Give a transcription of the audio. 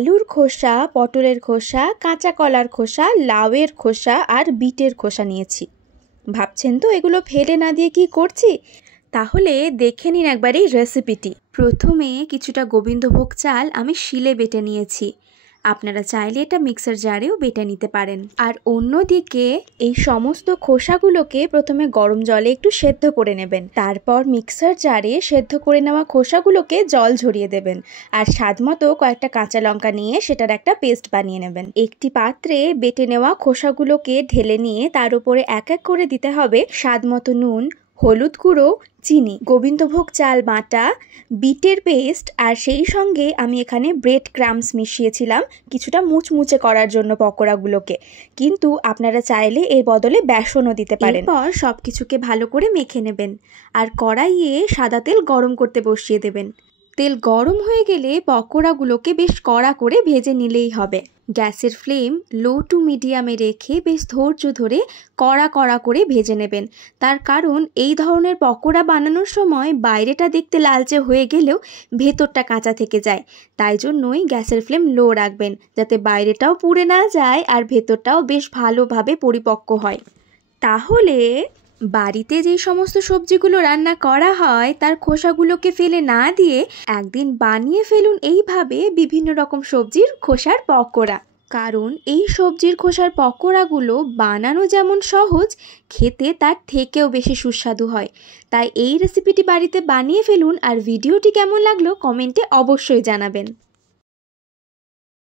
আলুর খোসা, পটলের খোসা, কাঁচা কলার খোসা, লাউয়ের খোসা আর বিটের খোসা নিয়েছি। ভাবছেন তো এগুলো ফেলে না দিয়ে কি করছি? তাহলে দেখে নিন একবার এই রেসিপিটি। প্রথমে কিছুটা গোবিন্দভোগ চাল আমি শিলে বেটে নিয়েছি। আপনারা চাইলে এটা মিক্সার জারেও বেটে নিতে পারেন। আর অন্যদিকে এই সমস্ত খোসাগুলোকে প্রথমে গরম জলে একটু সেদ্ধ করে নেবেন। তারপর মিক্সার জারে সেদ্ধ করে নেওয়া খোসাগুলোকে জল ঝরিয়ে দেবেন। আর স্বাদমতো কয়েকটা কাঁচা লঙ্কা নিয়ে সেটার একটা পেস্ট বানিয়ে নেবেন। একটি পাত্রে বেটে নেওয়া খোসাগুলোকে ঢেলে নিয়ে তার উপরে এক এক করে দিতে হবে স্বাদমতো নুন, হলুদ গুঁড়ো, চিনি, গোবিন্দভোগ চাল বাটা, বিটের পেস্ট আর সেই সঙ্গে আমি এখানে ব্রেড ক্রাম্বস মিশিয়েছিলাম কিছুটা মুচমুচে করার জন্য পকোড়াগুলোকে। কিন্তু আপনারা চাইলে এর বদলে বেসনও দিতে পারেন। এরপর সব কিছুকে ভালো করে মেখে নেবেন আর কড়াইয়ে সাদা তেল গরম করতে বসিয়ে দেবেন। তেল গরম হয়ে গেলে পকোড়াগুলোকে বেশ কড়া করে ভেজে নিলেই হবে। গ্যাসের ফ্লেম লো টু মিডিয়ামে রেখে বেশ ধৈর্য ধরে কড়া কড়া করে ভেজে নেবেন। তার কারণ এই ধরনের পকোড়া বানানোর সময় বাইরেটা দেখতে লালচে হয়ে গেলেও ভেতরটা কাঁচা থেকে যায়। তাই জন্যই গ্যাসের ফ্লেম লো রাখবেন, যাতে বাইরেটাও পুড়ে না যায় আর ভেতরটাও বেশ ভালোভাবে পরিপক্ক হয়। তাহলে বাড়িতে যে সমস্ত সবজিগুলো রান্না করা হয় তার খোসাগুলোকে ফেলে না দিয়ে একদিন বানিয়ে ফেলুন এইভাবে বিভিন্ন রকম সবজির খোসার পকোড়া। কারণ এই সবজির খোসার পকোড়াগুলো বানানো যেমন সহজ, খেতে তার থেকেও বেশি সুস্বাদু হয়। তাই এই রেসিপিটি বাড়িতে বানিয়ে ফেলুন আর ভিডিওটি কেমন লাগলো কমেন্টে অবশ্যই জানাবেন।